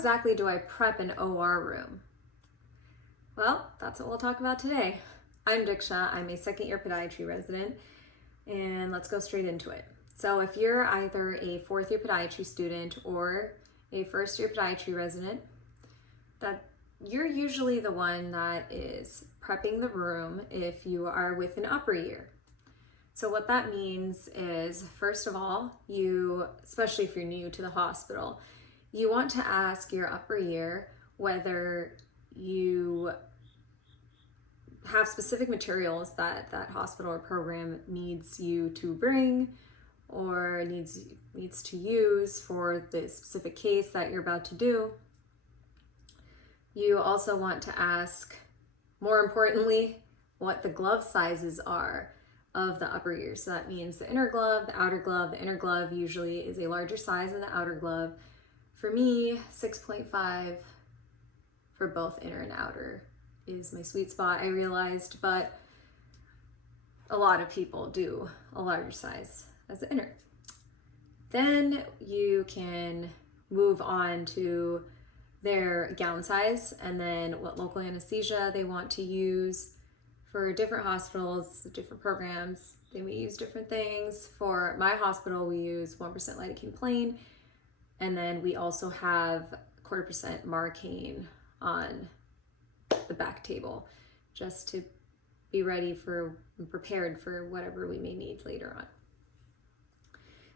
exactly do I prep an OR room? Well, that's what we'll talk about today. I'm Diksha, I'm a second year podiatry resident, and let's go straight into it. So if you're either a fourth year podiatry student or a first year podiatry resident, that you're usually the one that is prepping the room if you are with an upper year. So what that means is, first of all, you, especially if you're new to the hospital, you want to ask your upper year whether you have specific materials that that hospital or program needs you to bring or needs to use for the specific case that you're about to do. You also want to ask, more importantly, what the glove sizes are of the upper ear. So that means the inner glove, the outer glove. The inner glove usually is a larger size than the outer glove. For me, 6.5 for both inner and outer is my sweet spot, I realized, but a lot of people do a larger size as the inner. Then you can move on to their gown size and then what local anesthesia they want to use. For different hospitals, different programs, they may use different things. For my hospital, we use 1% lidocaine plain, and then we also have 1/4% Marcaine on the back table, just to be ready for and prepared for whatever we may need later on.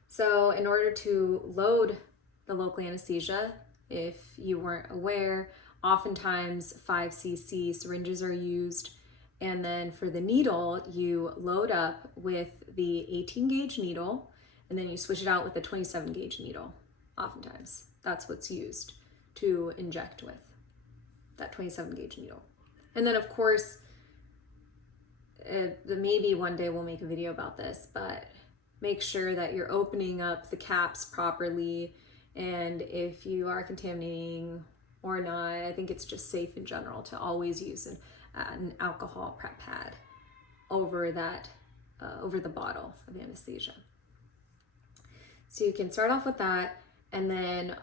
So in order to load the local anesthesia, if you weren't aware, oftentimes 5cc syringes are used. And then for the needle, you load up with the 18 gauge needle, and then you switch it out with the 27 gauge needle. Oftentimes, that's what's used to inject with, that 27 gauge needle. And then of course, maybe one day we'll make a video about this, but make sure that you're opening up the caps properly. And if you are contaminating or not, I think it's just safe in general to always use an alcohol prep pad over that, over the bottle of anesthesia. So you can start off with that, and then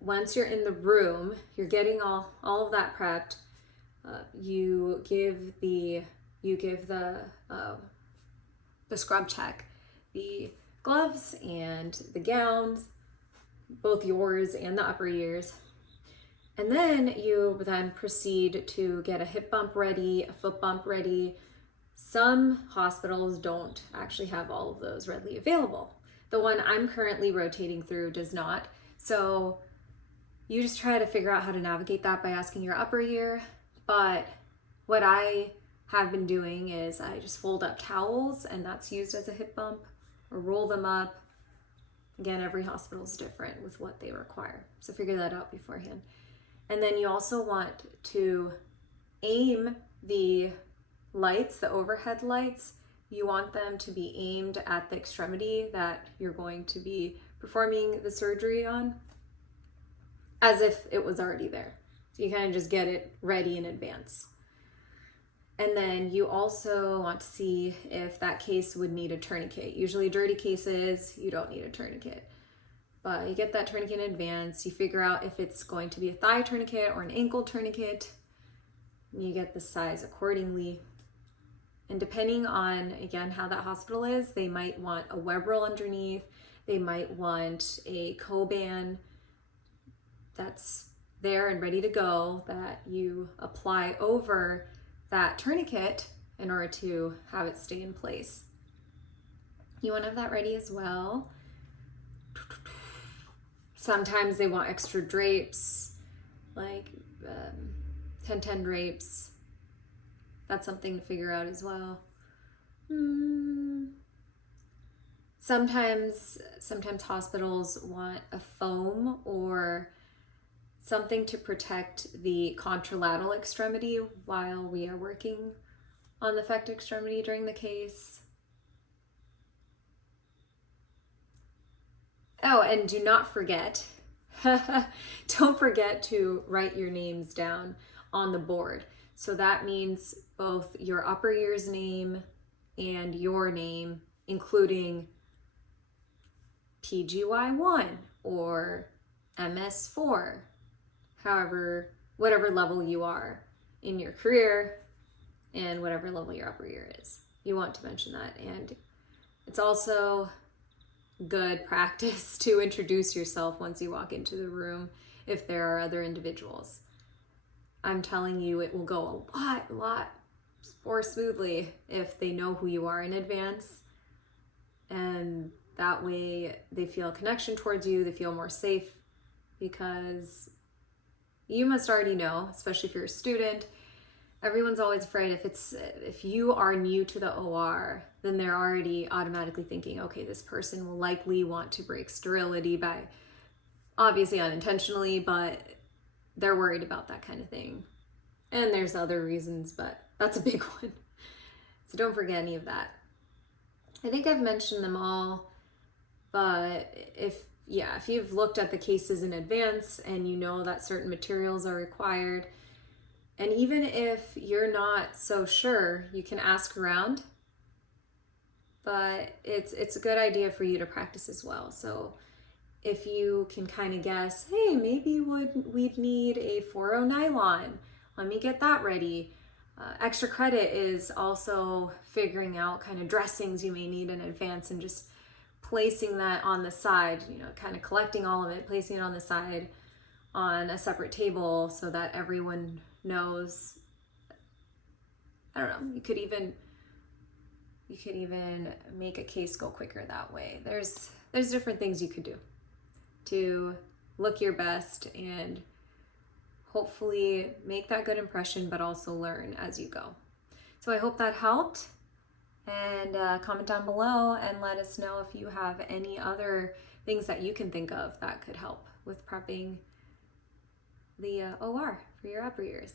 once you're in the room, you're getting all of that prepped. You give the scrub tech the gloves and the gowns, both yours and the upper ears. And then you then proceed to get a hip bump ready, a foot bump ready. Some hospitals don't actually have all of those readily available. The one I'm currently rotating through does not. So you just try to figure out how to navigate that by asking your upper ear. But what I have been doing is I just fold up towels, and that's used as a hip bump, or roll them up. Again, every hospital is different with what they require, so figure that out beforehand. And then you also want to aim the lights, the overhead lights. You want them to be aimed at the extremity that you're going to be performing the surgery on, as if it was already there. So you kind of just get it ready in advance. And then you also want to see if that case would need a tourniquet. Usually dirty cases, you don't need a tourniquet. But you get that tourniquet in advance, you figure out if it's going to be a thigh tourniquet or an ankle tourniquet, and you get the size accordingly. And depending on, again, how that hospital is, they might want a web roll underneath, they might want a Coban that's there and ready to go that you apply over that tourniquet in order to have it stay in place. You want to have that ready as well. Sometimes they want extra drapes, like 10-10 drapes. That's something to figure out as well. Sometimes hospitals want a foam or something to protect the contralateral extremity while we are working on the affected extremity during the case. Oh, and do not forget, don't forget to write your names down on the board. So that means both your upper ear's name and your name, including PGY1 or MS4 however, whatever level you are in your career and whatever level your upper ear is. You want to mention that. And it's also good practice to introduce yourself once you walk into the room if there are other individuals. I'm telling you, it will go a lot more smoothly if they know who you are in advance. And that way they feel a connection towards you, they feel more safe, because you must already know, especially if you're a student, everyone's always afraid if you are new to the OR, then they're already automatically thinking, okay, this person will likely want to break sterility by, obviously unintentionally, but they're worried about that kind of thing. And there's other reasons, but that's a big one. So don't forget any of that. I think I've mentioned them all, but if you've looked at the cases in advance and you know that certain materials are required, and even if you're not so sure, you can ask around, but it's a good idea for you to practice as well. So if you can kind of guess, hey, maybe we'd need a 4/0 nylon, let me get that ready. Extra credit is also figuring out kind of dressings you may need in advance and just placing that on the side, kind of collecting all of it, placing it on the side on a separate table so that everyone knows. I don't know, you could even make a case go quicker that way. There's different things you could do to look your best and hopefully make that good impression, but also learn as you go. So I hope that helped, and comment down below and let us know if you have any other things that you can think of that could help with prepping the OR for your upper ears.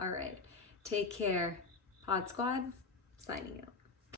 All right, take care. Pod Squad, signing out.